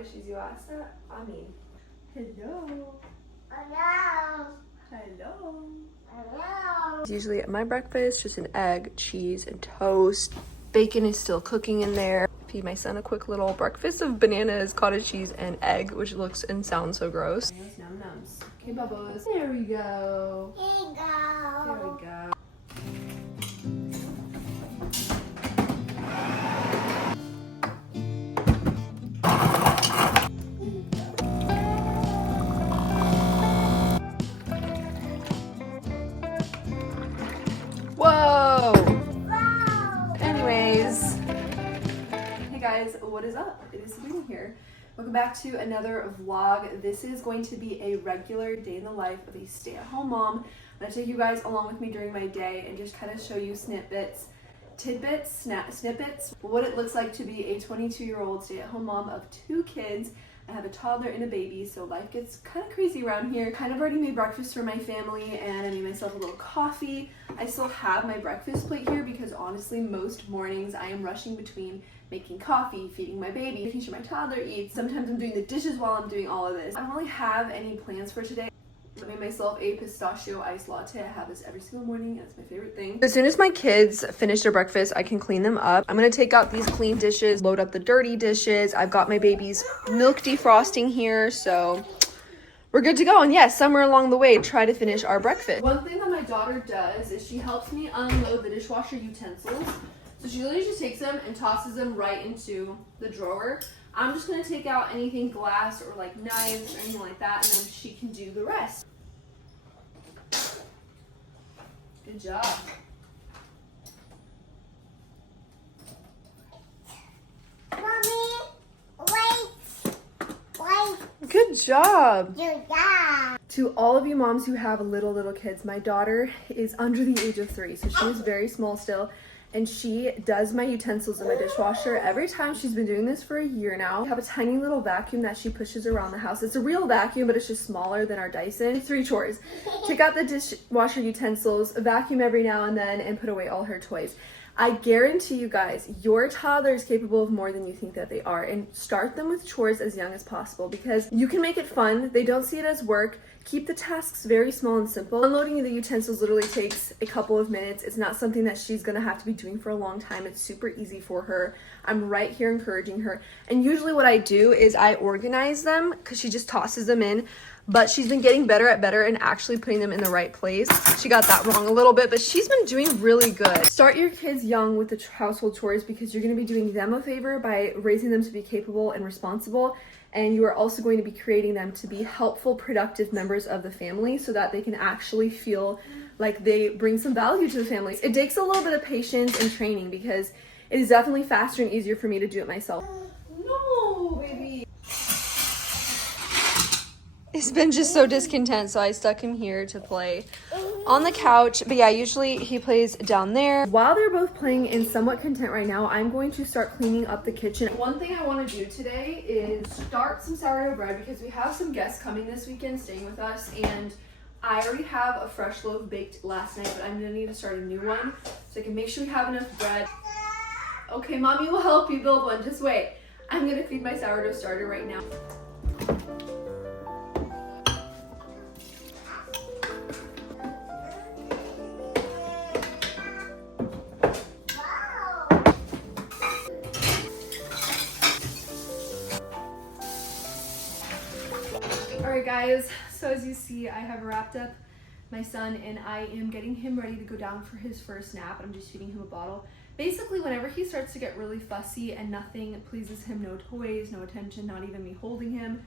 cottage cheese, you asked that? I mean, hello. Hello. Hello. Hello. Usually my breakfast, just an egg, cheese, and toast. Bacon is still cooking in there. Feed my son a quick little breakfast of bananas, cottage cheese, and egg, which looks and sounds so gross. Num nums. Okay, Bubbles. There we go. Here you go. There we go. Whoa! Wow. Anyways, hey guys, what is up? It is Sabrina here. Welcome back to another vlog. This is going to be a regular day in the life of a stay-at-home mom. I'm gonna take you guys along with me during my day and just kind of show you snippets, what it looks like to be a 22-year-old stay-at-home mom of 2 kids. I have a toddler and a baby, so life gets kind of crazy around here. Kind of already made breakfast for my family, and I made myself a little coffee. I still have my breakfast plate here because honestly, most mornings I am rushing between making coffee, feeding my baby, making sure my toddler eats. Sometimes I'm doing the dishes while I'm doing all of this. I don't really have any plans for today. I made myself a pistachio iced latte. I have this every single morning, and it's my favorite thing. As soon as my kids finish their breakfast, I can clean them up. I'm gonna take out these clean dishes, load up the dirty dishes. I've got my baby's milk defrosting here, so we're good to go. And yes, somewhere along the way, try to finish our breakfast. One thing that my daughter does is she helps me unload the dishwasher utensils. So she literally just takes them and tosses them right into the drawer. I'm just gonna take out anything glass or like knives or anything like that, and then she can do the rest. Good job. Mommy, wait. Good job. Good job. To all of you moms who have little kids, my daughter is under the age of 3, so she is very small still. And she does my utensils in my dishwasher every time. She's been doing this for a year now. I have a tiny little vacuum that she pushes around the house. It's a real vacuum, but it's just smaller than our Dyson. 3 chores. Take out the dishwasher utensils, vacuum every now and then, and put away all her toys. I guarantee you guys, your toddler is capable of more than you think that they are, and start them with chores as young as possible because you can make it fun. They don't see it as work. Keep the tasks very small and simple. Unloading the utensils literally takes a couple of minutes. It's not something that she's gonna have to be doing for a long time. It's super easy for her. I'm right here encouraging her. And usually what I do is I organize them because she just tosses them in. But she's been getting better and actually putting them in the right place. She got that wrong a little bit, but she's been doing really good. Start your kids young with the household chores because you're gonna be doing them a favor by raising them to be capable and responsible. And you are also going to be creating them to be helpful, productive members of the family so that they can actually feel like they bring some value to the family. It takes a little bit of patience and training because it is definitely faster and easier for me to do it myself. No, baby. He's been just so discontent, so I stuck him here to play on the couch. But yeah, usually he plays down there. While they're both playing and somewhat content right now, I'm going to start cleaning up the kitchen. One thing I want to do today is start some sourdough bread because we have some guests coming this weekend staying with us, and I already have a fresh loaf baked last night, but I'm going to need to start a new one so I can make sure we have enough bread. Okay, Mommy will help you build one. Just wait. I'm going to feed my sourdough starter right now. Alright guys, so as you see, I have wrapped up my son and I am getting him ready to go down for his first nap. I'm just feeding him a bottle. Basically, whenever he starts to get really fussy and nothing pleases him, no toys, no attention, not even me holding him,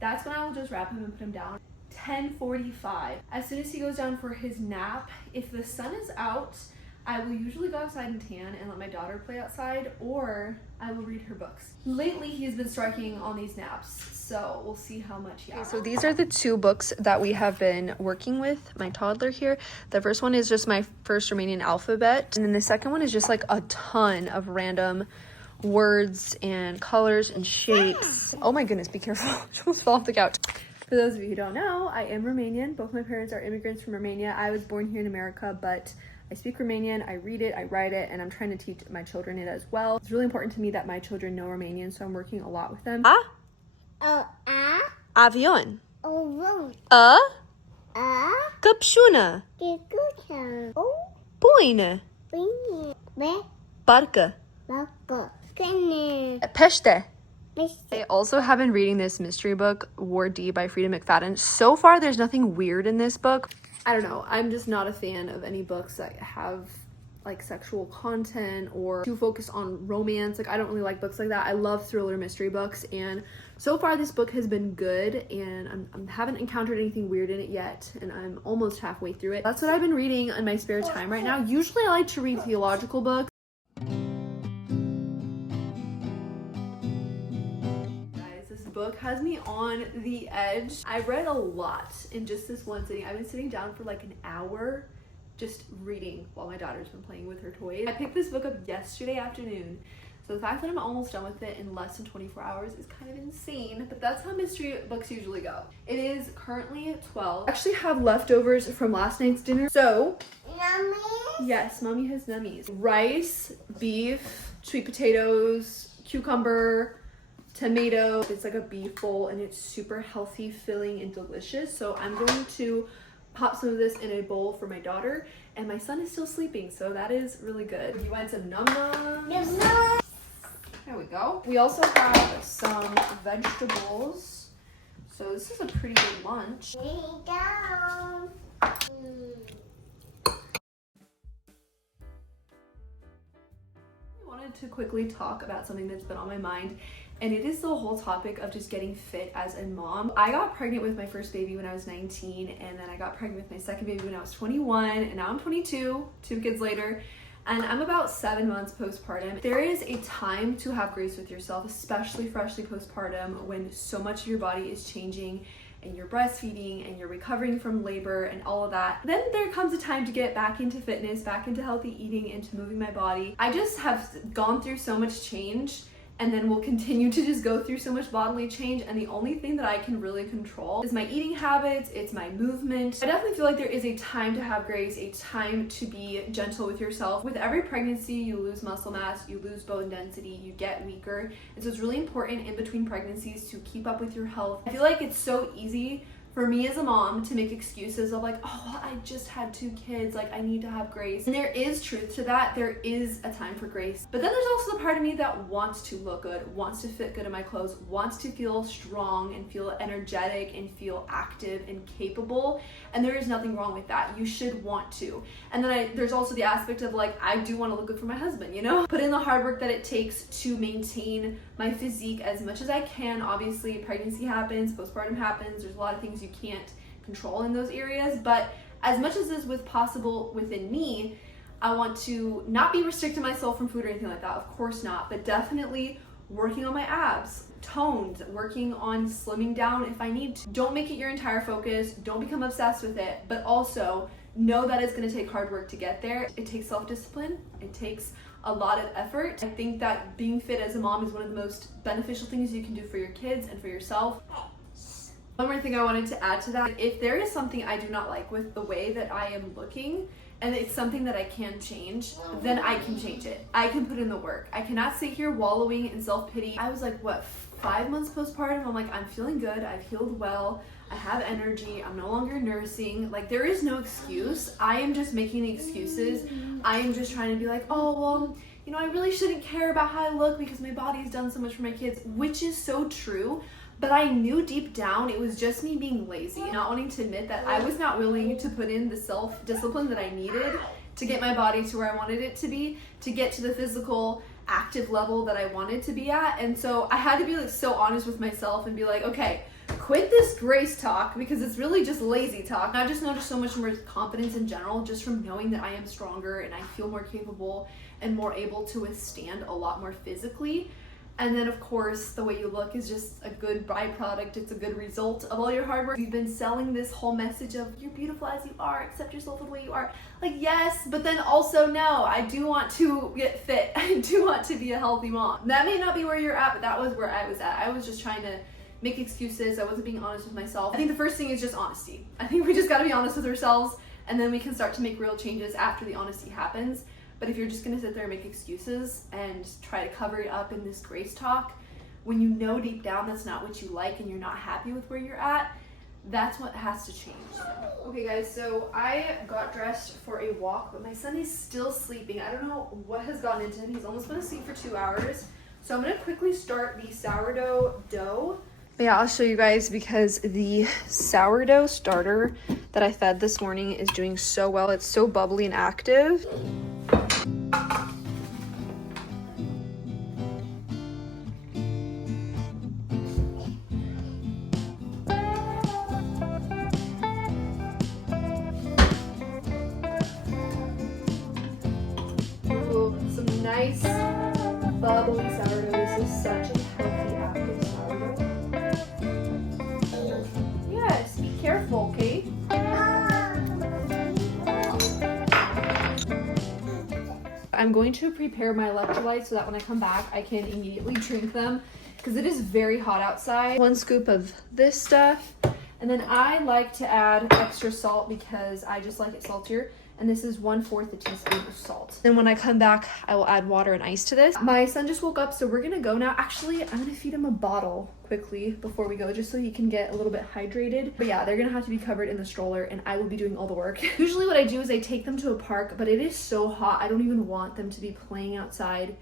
that's when I will just wrap him and put him down. 10:45. As soon as he goes down for his nap, if the sun is out, I will usually go outside and tan and let my daughter play outside, or I will read her books. Lately, he's been striking on these naps, so we'll see how much he has. So these are the 2 books that we have been working with, my toddler here. The first one is just my first Romanian alphabet, and then the second one is just like a ton of random words and colors and shapes. Oh my goodness, be careful. She almost fell off the couch. For those of you who don't know, I am Romanian. Both my parents are immigrants from Romania. I was born here in America, but I speak Romanian, I read it, I write it, and I'm trying to teach my children it as well. It's really important to me that my children know Romanian, so I'm working a lot with them. avion. Oh, A ah, căpșună. the good. Oh, Pâine. be, Barcă. buckle, skinny, Pește. fish. I also have been reading this mystery book, War D by Frida McFadden. So far, there's nothing weird in this book. I don't know. I'm just not a fan of any books that have like sexual content or too focused on romance. Like I don't really like books like that. I love thriller mystery books, and so far this book has been good, and I haven't encountered anything weird in it yet, and I'm almost halfway through it. That's what I've been reading in my spare time right now. Usually I like to read theological books. Guys, this book has me on the edge. I read a lot in just this one sitting. I've been sitting down for like an hour just reading while my daughter's been playing with her toys. I picked this book up yesterday afternoon, so the fact that I'm almost done with it in less than 24 hours is kind of insane, but that's how mystery books usually go. It is currently 12. I actually have leftovers from last night's dinner, so Yummy. yes, mommy has nummies. Rice, beef, sweet potatoes, cucumber, tomato. It's like a beef bowl, and it's super healthy, filling, and delicious. So I'm going to pop some of this in a bowl for my daughter, and my son is still sleeping, so that is really good. You want some num nums? There we go. We also have some vegetables. So this is a pretty good lunch. Lay down. I wanted to quickly talk about something that's been on my mind, and it is the whole topic of just getting fit as a mom. I got pregnant with my first baby when I was 19, and then I got pregnant with my second baby when I was 21, and now I'm 22, 2 kids later, and I'm about 7 months postpartum. There is a time to have grace with yourself, especially freshly postpartum, when so much of your body is changing and you're breastfeeding and you're recovering from labor and all of that. Then there comes a time to get back into fitness, back into healthy eating, into moving my body. I just have gone through so much change, and then will continue to just go through so much bodily change, and the only thing that I can really control is my eating habits, it's my movement. I definitely feel like there is a time to have grace, a time to be gentle with yourself. With every pregnancy, you lose muscle mass, you lose bone density, you get weaker, and so it's really important in between pregnancies to keep up with your health. I feel like it's so easy for me as a mom to make excuses of like, oh, well, I just had 2 kids, like I need to have grace. And there is truth to that. There is a time for grace. But then there's also the part of me that wants to look good, wants to fit good in my clothes, wants to feel strong and feel energetic and feel active and capable. And there is nothing wrong with that. You should want to. And then there's also the aspect of like, I do want to look good for my husband, you know? Put in the hard work that it takes to maintain my physique as much as I can. Obviously, pregnancy happens, postpartum happens, there's a lot of things you can't control in those areas, but as much as is possible within me, I want to not be restricting myself from food or anything like that, of course not, but definitely working on my abs, toned, working on slimming down if I need to. Don't make it your entire focus, don't become obsessed with it, but also know that it's going to take hard work to get there. It takes self-discipline, it takes a lot of effort. I think that being fit as a mom is one of the most beneficial things you can do for your kids and for yourself. One more thing I wanted to add to that, if there is something I do not like with the way that I am looking, and it's something that I can change, then I can change it. I can put in the work. I cannot sit here wallowing in self-pity. I was like, what, 5 months postpartum? I'm like, I'm feeling good, I've healed well, I have energy, I'm no longer nursing. Like, there is no excuse. I am just making the excuses. I am just trying to be like, oh, well, you know, I really shouldn't care about how I look because my body's done so much for my kids, which is so true. But I knew deep down it was just me being lazy, not wanting to admit that I was not willing to put in the self-discipline that I needed to get my body to where I wanted it to be, to get to the physical, active level that I wanted to be at. And so I had to be like so honest with myself and be like, okay, quit this grace talk because it's really just lazy talk. And I just noticed so much more confidence in general just from knowing that I am stronger and I feel more capable and more able to withstand a lot more physically. And then, of course, the way you look is just a good byproduct. It's a good result of all your hard work. We've been selling this whole message of you're beautiful as you are, accept yourself the way you are. Like, yes, but then also no, I do want to get fit. I do want to be a healthy mom. That may not be where you're at, but that was where I was at. I was just trying to make excuses. I wasn't being honest with myself. I think the first thing is just honesty. I think we just got to be honest with ourselves, and then we can start to make real changes after the honesty happens. But if you're just going to sit there and make excuses and try to cover it up in this grace talk, when you know deep down that's not what you like and you're not happy with where you're at, that's what has to change. Okay guys, so I got dressed for a walk, but my son is still sleeping. I don't know what has gotten into him. He's almost been asleep for 2 hours. So I'm gonna quickly start the sourdough dough. Yeah, I'll show you guys because the sourdough starter that I fed this morning is doing so well. It's so bubbly and active. Some nice bubbly sourdough. This is such a healthy, active sourdough. Yes, be careful, okay? I'm going to prepare my electrolytes so that when I come back, I can immediately drink them because it is very hot outside. 1 scoop of this stuff, and then I like to add extra salt because I just like it saltier. And this is 1/4 a teaspoon of salt. Then when I come back, I will add water and ice to this. My son just woke up, so we're gonna go now. Actually, I'm gonna feed him a bottle quickly before we go, just so he can get a little bit hydrated. But yeah, they're gonna have to be covered in the stroller and I will be doing all the work. Usually what I do is I take them to a park, but it is so hot, I don't even want them to be playing outside.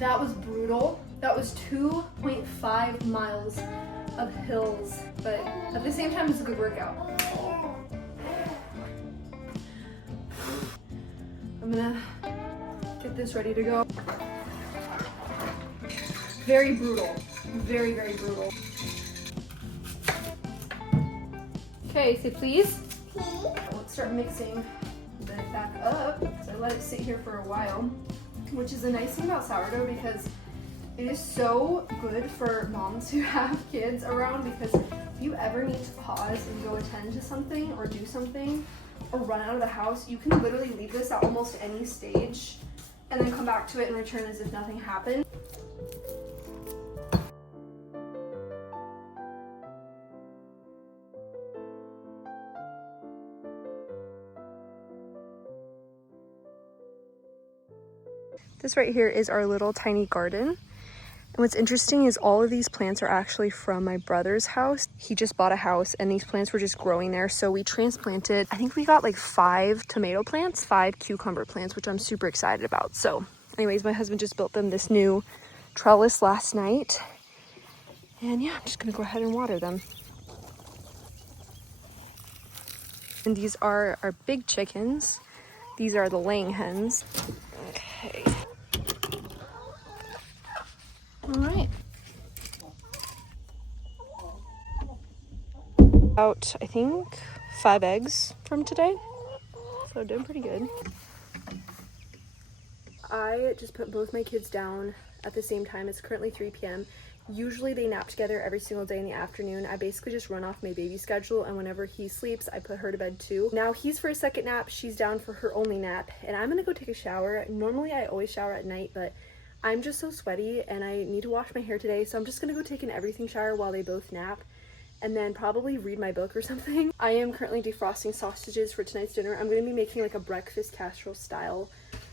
That was brutal. That was 2.5 miles of hills, but at the same time, it's a good workout. I'm gonna get this ready to go. Very brutal. Very, very brutal. Okay, say please. Let's start mixing that back up, because I let it sit here for a while. Which is a nice thing about sourdough because it is so good for moms who have kids around, because if you ever need to pause and go attend to something or do something or run out of the house, you can literally leave this at almost any stage and then come back to it and return as if nothing happened. This right here is our little tiny garden. And what's interesting is all of these plants are actually from my brother's house. He just bought a house and these plants were just growing there. So we transplanted, I think we got like 5 tomato plants, 5 cucumber plants, which I'm super excited about. So anyways, my husband just built them this new trellis last night. And yeah, I'm just gonna go ahead and water them. And these are our big chickens. These are the laying hens. Okay. All right. About, I think, 5 eggs from today. So doing pretty good. I just put both my kids down at the same time. It's currently 3 p.m. Usually they nap together every single day in the afternoon. I basically just run off my baby schedule, and whenever he sleeps, I put her to bed too. Now he's for a second nap, she's down for her only nap, and I'm gonna go take a shower. Normally I always shower at night, but I'm just so sweaty and I need to wash my hair today, so I'm just gonna go take an everything shower while they both nap and then probably read my book or something. I am currently defrosting sausages for tonight's dinner. I'm gonna be making like a breakfast casserole style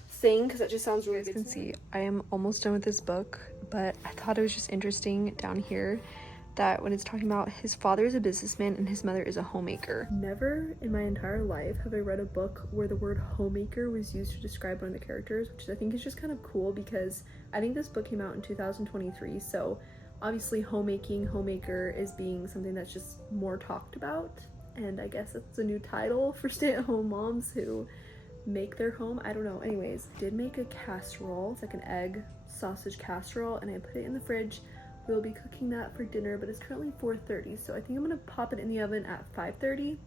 thing because that just sounds really good. As you can see, I am almost done with this book, but I thought it was just interesting down here that when it's talking about his father is a businessman and his mother is a homemaker. Never in my entire life have I read a book where the word homemaker was used to describe one of the characters, which I think is just kind of cool because I think this book came out in 2023, so obviously homemaking, homemaker is being something that's just more talked about, and I guess it's a new title for stay-at-home moms who make their home. I don't know. Anyways, did make a casserole. It's like an egg sausage casserole, and I put it in the fridge. We'll be cooking that for dinner, but it's currently 4:30, so I think I'm gonna pop it in the oven at 5:30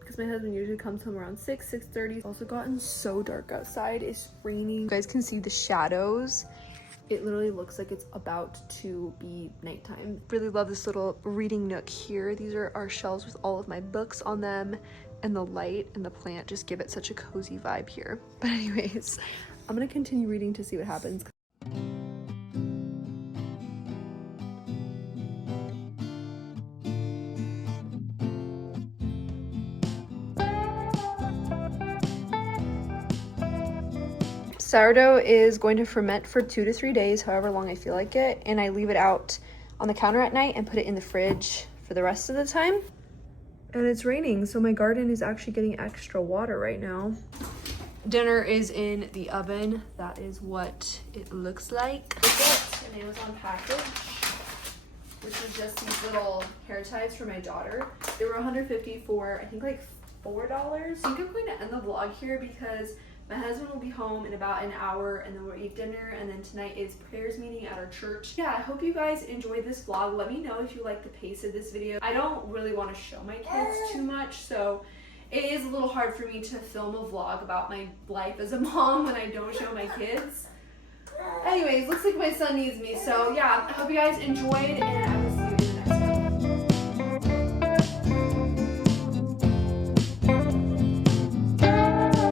because my husband usually comes home around 6:30. It's also gotten so dark outside. It's raining. You guys can see the shadows. It literally looks like it's about to be nighttime. Really love this little reading nook here. These are our shelves with all of my books on them, and the light and the plant just give it such a cozy vibe here. But anyways, I'm gonna continue reading to see what happens. Sourdough is going to ferment for 2 to 3 days, however long I feel like it, and I leave it out on the counter at night and put it in the fridge for the rest of the time. And it's raining, so my garden is actually getting extra water right now. Dinner is in the oven. That is what it looks like. It's an Amazon package, which is just these little hair ties for my daughter. They were $150 for, I think, like $4. I think I'm going to end the vlog here because my husband will be home in about an hour and then we'll eat dinner, and then tonight is prayers meeting at our church. Yeah, I hope you guys enjoyed this vlog. Let me know if you like the pace of this video. I don't really want to show my kids too much, so it is a little hard for me to film a vlog about my life as a mom when I don't show my kids. Anyways, looks like my son needs me, so yeah, I hope you guys enjoyed, and